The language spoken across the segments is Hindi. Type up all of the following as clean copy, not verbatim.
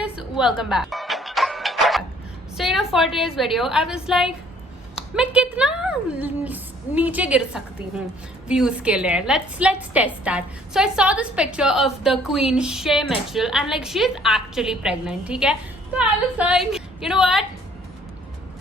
guys, welcome back. So for today's video I was like मैं कितना नीचे गिर सकती हूँ views के लिए. Let's test that. So I saw this picture of the queen Shay Mitchell and like she is actually pregnant. ठीक है, so I was like, you know what,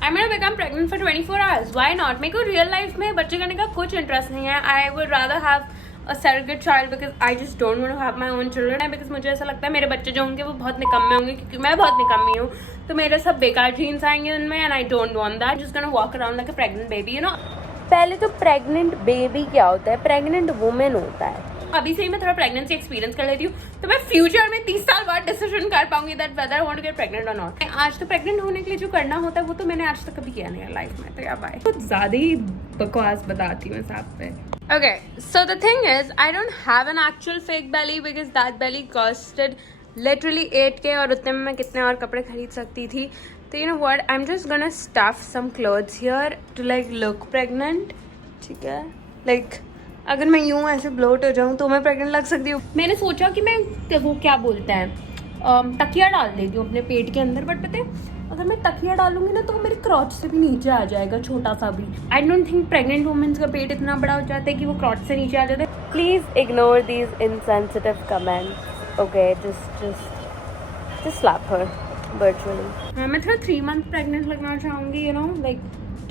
I'm gonna become pregnant for 24 hours. Why not? मेरे को real life में बच्चे करने का कुछ interest नहीं है. I would rather have a surrogate child because I just don't want to have my own children. Because मुझे ऐसा लगता है मेरे बच्चे जो होंगे वो बहुत निकम्मे होंगे क्योंकि मैं बहुत निकम्मी हूँ. तो मेरे सब बेकार जीन्स आएंगे उनमें and I don't want that. Just gonna walk around like a pregnant baby, you know. पहले तो प्रेग्नेंट बेबी क्या होता है, प्रेग्नेंट वुमेन होता है. अभी से ही मैं थोड़ा प्रेगनेंसी एक्सपीरियंस कर लेती हूँ तो मैं फ्यूचर में 30 साल बाद डिसीजन कर पाऊंगी that whether I want to get pregnant और नॉट. आज तो प्रेग्नेंट होने के लिए जो करना होता है वो तो मैंने आज तक कभी किया नहीं है लाइफ में. तो यार बाय, कुछ ज्यादा ही बकवास बताती हूँ साथ पे. Okay, so the thing is, I don't have an actual fake belly because that belly costed literally 8K और उतने में मैं कितने और कपड़े खरीद सकती थी. तो you know what, I'm just gonna stuff some clothes here to like look pregnant. ठीक है, like अगर मैं यूँ ऐसे ब्लोट हो जाऊँ तो मैं प्रेग्नेंट लग सकती हूँ. मैंने सोचा कि मैं वो क्या बोलते हैं तकिया डाल देती हूँ अपने पेट के अंदर. बट पता है अगर मैं तकिया डालूंगी ना तो मेरे क्रॉच से भी नीचे आ जाएगा छोटा सा भी. I don't think pregnant women's का पेट इतना बड़ा हो जाता है कि वो क्रॉच से नीचे आ जाता है. Please ignore these insensitive comments. Okay, just slap her virtually. हाँ, मैं थोड़ा 3 month प्रेग्नेंट लगना चाहूँगी, you know, like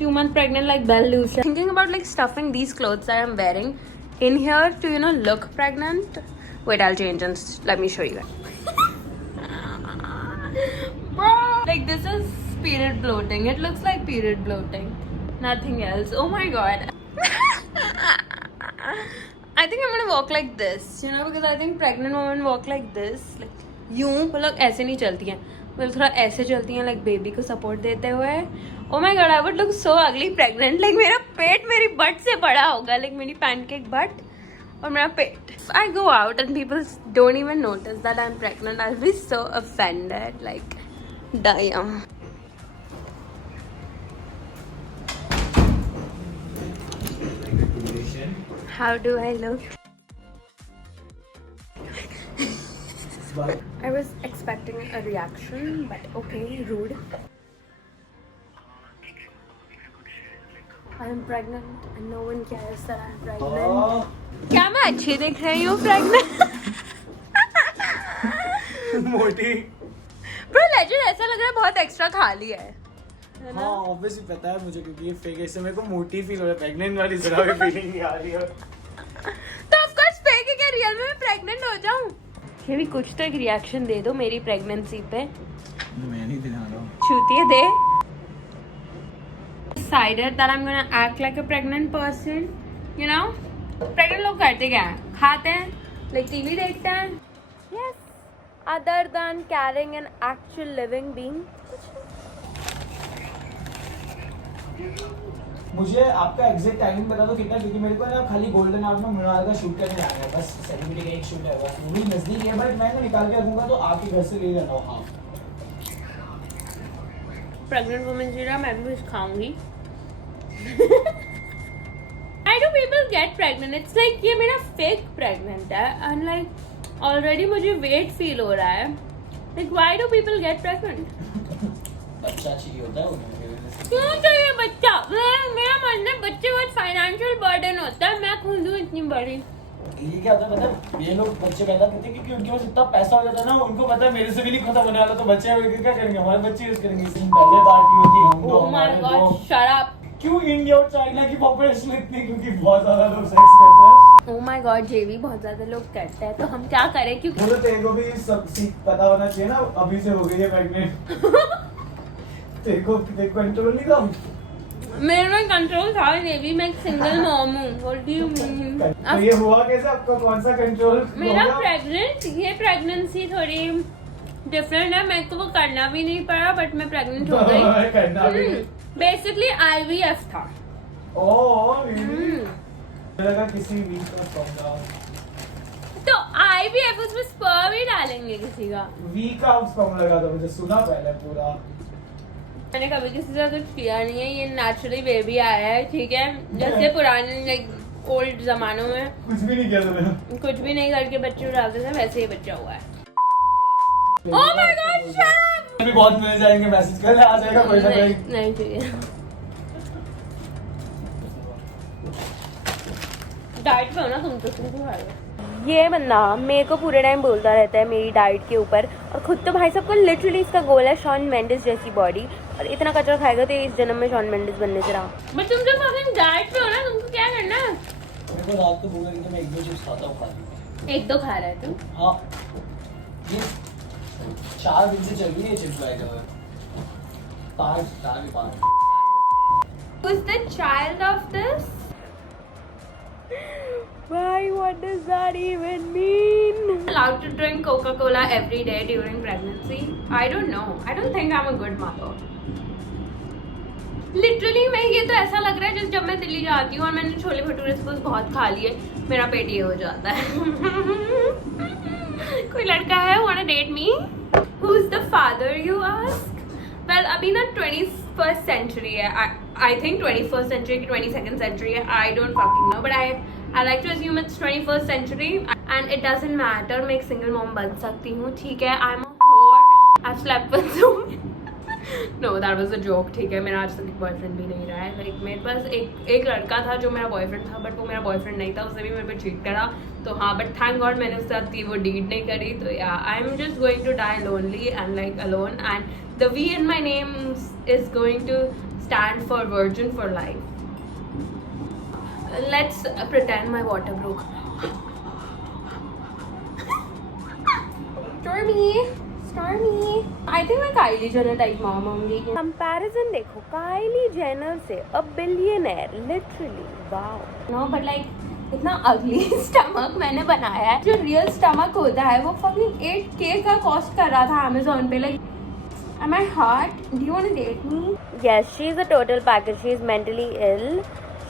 2 month pregnant like Belle Lucia. Thinking about like stuffing these clothes that I'm wearing in here to, you know, look pregnant. Wait, I'll change and let me show you. Bro, like this is period bloating. It looks like period bloating. Nothing else. Oh my god. I think I'm gonna walk like this, you know, because I think pregnant women walk like this. Like यूं मतलब ऐसे नहीं चलती हैं, मतलब थोड़ा ऐसे चलती हैं like बेबी को सपोर्ट देते हुए. Oh my god, I would look so ugly pregnant. Like मेरा पेट मेरी बट से बड़ा होगा, like मेरी पैनकेक बट और मेरा पेट. If I go out and people don't even notice that I'm pregnant, I'll be so offended. Like, damn. How do I look? I was expecting a reaction, but okay, rude. I am pregnant and no one cares that I'm pregnant. क्या मैं अच्छी दिख रही हूँ pregnant? मोटी. Bro, legit ऐसा लग रहा है बहुत एक्स्ट्रा खा लिया है. हाँ, ऑब्वियसली पता है मुझे क्योंकि ये फेक ऐसे मेरे को मोटी फील हो रहा है. प्रेग्नेंट वाली जरा भी फीलिंग नहीं आ रही है. तो ऑफ कोर्स फेक है क्या, रियल में मैं प्रेग्नेंट हो जाऊँ? ये भी कुछ तो एक रिएक्शन दे दो मेरी प्रेगनेंसी पे. मैं नहीं दिखा रहा हूँ. छूतिए दे. Decided that I'm gonna act like a pregnant person. You know, pregnant लोग करते क्या हैं? खाते हैं, like TV देखते हैं. Yes, other than carrying an actual living being. मुझे आपका एग्जैक्ट टाइमिंग बता दो कितना, क्योंकि मेरे को ना खाली गोल्डन आवर्स में मृणाल का शूट करने आना है. बस सेलिब्रिटी का एक शूट है, बस वो भी नजदीक है. बट मैं ना निकाल के रखूंगा तो आपके घर से ले जाना हो. हाँ, प्रेग्नेंट वुमेन जीरा मैं भी खाऊंगी. Why do people get pregnant? It's like ये मेरा fake pregnant है and like already मुझे weight feel हो रहा है. Like why do people get pregnant? बच्चा चाहिए होता है उन्हें. क्यों चाहिए बच्चा? मेरा मानना है बच्चे बहुत फाइनेंशियल बर्डन होता है. मैं खुद हूँ इतनी बड़ी. ये क्या होता है मतलब, ये लोग बच्चे पैदा करते हैं क्योंकि उनके पास इतना पैसा हो जाता है ना, उनको पता है मेरे से भी नहीं खत्म होने वाला, तो बच्चे क्या करेंगे, हमारे बच्चे यूज करेंगे. पहले बात ये होती है हम दो. Oh my god, shut up. क्यों इंडिया और चाइना की पॉपुलेशन इतनी, क्योंकि बहुत ज्यादा लोग सेक्स करते हैं. Oh my god, ये भी बहुत ज्यादा लोग करते हैं. तो हम क्या करें, क्योंकि वो तो तेरे को भी सब पता होना चाहिए ना, अभी से हो गई है प्रेग्नेंट. तेरे को कंट्रोल नहीं था. मेरे में कंट्रोल था. ये भी मैं एक सिंगल मॉम हूँ. What do you mean? तो ये हुआ कैसे, आपको कौन सा कंट्रोल? मेरा प्रेग्नेंट, ये प्रेगनेंसी थोड़ी डिफरेंट है. मेरे को वो करना भी नहीं पड़ा बट मैं प्रेग्नेंट हो गई. बेसिकली IVF था. ओह लगा किसी वीक का होगा. तो IVF उसमें स्पर्म ही डालेंगे किसी का. वीक का स्पर्म लगा था, मुझे सुना पहले पूरा. मैंने कभी किसी से कुछ किया नहीं है. ये नेचुरली बेबी आया है, ठीक है, जैसे पुराने लाइक ओल्ड जमानों में कुछ भी नहीं किया था मैंने. कुछ भी नहीं करके बच्चे उड़ाते थे, वैसे ही बच्चा हुआ है. Oh my God, shut up! भी बहुत मिल जाएंगे, मैसेज कर आ जाएगा कोई ना कोई। नहीं चाहिए। डाइट पे हो ना तुम तो खाएगा। ये बंदा मेरे को पूरे टाइम बोलता रहता है मेरी डाइट के ऊपर, और खुद तो भाई सबको लिटरली इसका गोल है शॉन मेंडिस जैसी बॉडी, और इतना कचरा खाएगा तो इस जन्म में शॉन मेंडिस बनने से रहा। बट तुम जब अपनी डाइट पे हो ना, तुमको क्या करना है? मेरे को रात को भूख लगी तो मैं 1-2 चिप्स खाता हूँ खाली। 1-2 खा रहा है तुम? हाँ, ये 4 दिन से चल रही है chips by the way. 5 Who's the child of this? Why, what does that even mean? Allowed to drink Coca-Cola every day during pregnancy? I don't know. I don't think I'm a good mother. Literally मैं ये तो ऐसा लग रहा है जैसे जब मैं दिल्ली जाती हूँ और मैंने छोले भटूरे सपोज बहुत खा लिए, मेरा पेट ये हो जाता है। कोई लड़का है wanna date me? Who's the father you ask? Well अभी ना 21st century है. I think 21st century की 22nd century है. I don't fucking know, but I like to assume it's 21st century and it doesn't matter. मैं एक single mom बन सकती हूँ, ठीक है? I'm a whore. I've slept with so No, that was a joke, ठीक है? मेरा आज तक एक बॉयफ्रेंड भी नहीं रहा है. Like मेरे पास एक लड़का था जो मेरा बॉयफ्रेंड था, बट वो मेरा बॉयफ्रेंड नहीं था, उसने भी मेरे पे चीट करा. तो हाँ, बट थैंक गॉड मैंने उसके साथ वो डीड नहीं करी. तो yeah, I'm just going to die lonely and like alone, and the V in my name is going to stand for virgin for life. Let's pretend my water broke. Stormy. I think मैं Kylie Jenner type mom होंगी. Comparison देखो, Kylie Jenner से a billionaire, literally, wow. No, but like इतना ugly stomach मैंने बनाया है. जो real stomach होता है वो fucking 8K का cost कर रहा था Amazon पे. Like, am I hot? Do you want to date me? Yes, she's a total package. She is mentally ill.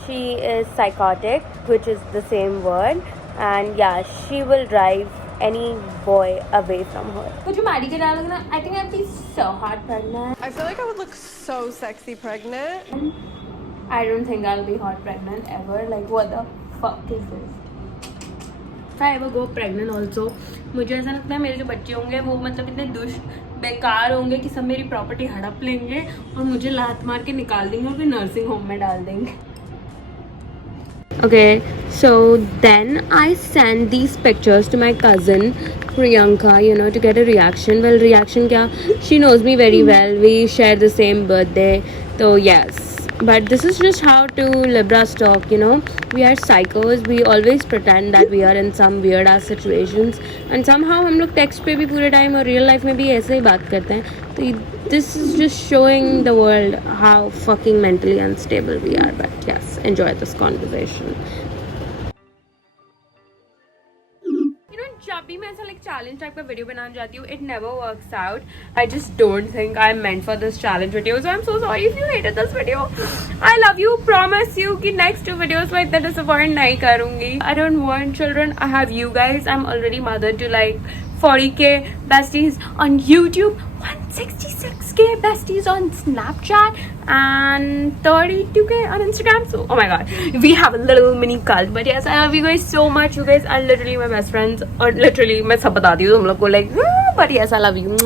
She is psychotic, which is the same word. And yeah, she will drive any boy away from her. कुछ जो मैडी के डालोगे ना, I think I'd be so hot pregnant. I feel like I would look so sexy pregnant. I don't think I'll be hot pregnant ever. Like what the fuck is this? If I ever go pregnant also, मुझे ऐसा लगता है मेरे जो बच्चे होंगे वो मतलब इतने बेकार होंगे कि सब मेरी प्रॉपर्टी हड़प लेंगे और मुझे लात मार के निकाल देंगे और फिर नर्सिंग होम में डाल देंगे. Okay, so then I sent these pictures to my cousin Priyanka, you know, to get a reaction. Well, reaction kya? She knows me very well. We share the same birthday. So yes, but this is just how two Libras talk, you know. We are psychos. We always pretend that we are in some weird ass situations, and somehow हम लोग text पे भी पूरे time और real life में भी ऐसे ही बात करते हैं. तो this is just showing the world how fucking mentally unstable we are. But yes, enjoy this conversation. जब भी मैं ऐसा लाइक चैलेंज टाइप का वीडियो बनाने जाती हूँ, it never works out. I just don't think I am meant for this challenge video, so I am so sorry if you hated this video. I love you, promise you कि नेक्स्ट 2 वीडियोस में इतना डिसअपॉइंट नहीं करूंगी. I don't want children, I have you guys. I'm already mother to like 40k besties on YouTube, 166k besties on Snapchat, and 32k on Instagram. So oh my god, we have a little mini cult. But yes, I love you guys so much. You guys are literally my best friends. Or literally मैं सब बता दी हूँ तुम लोग को, like, but yes, I love you.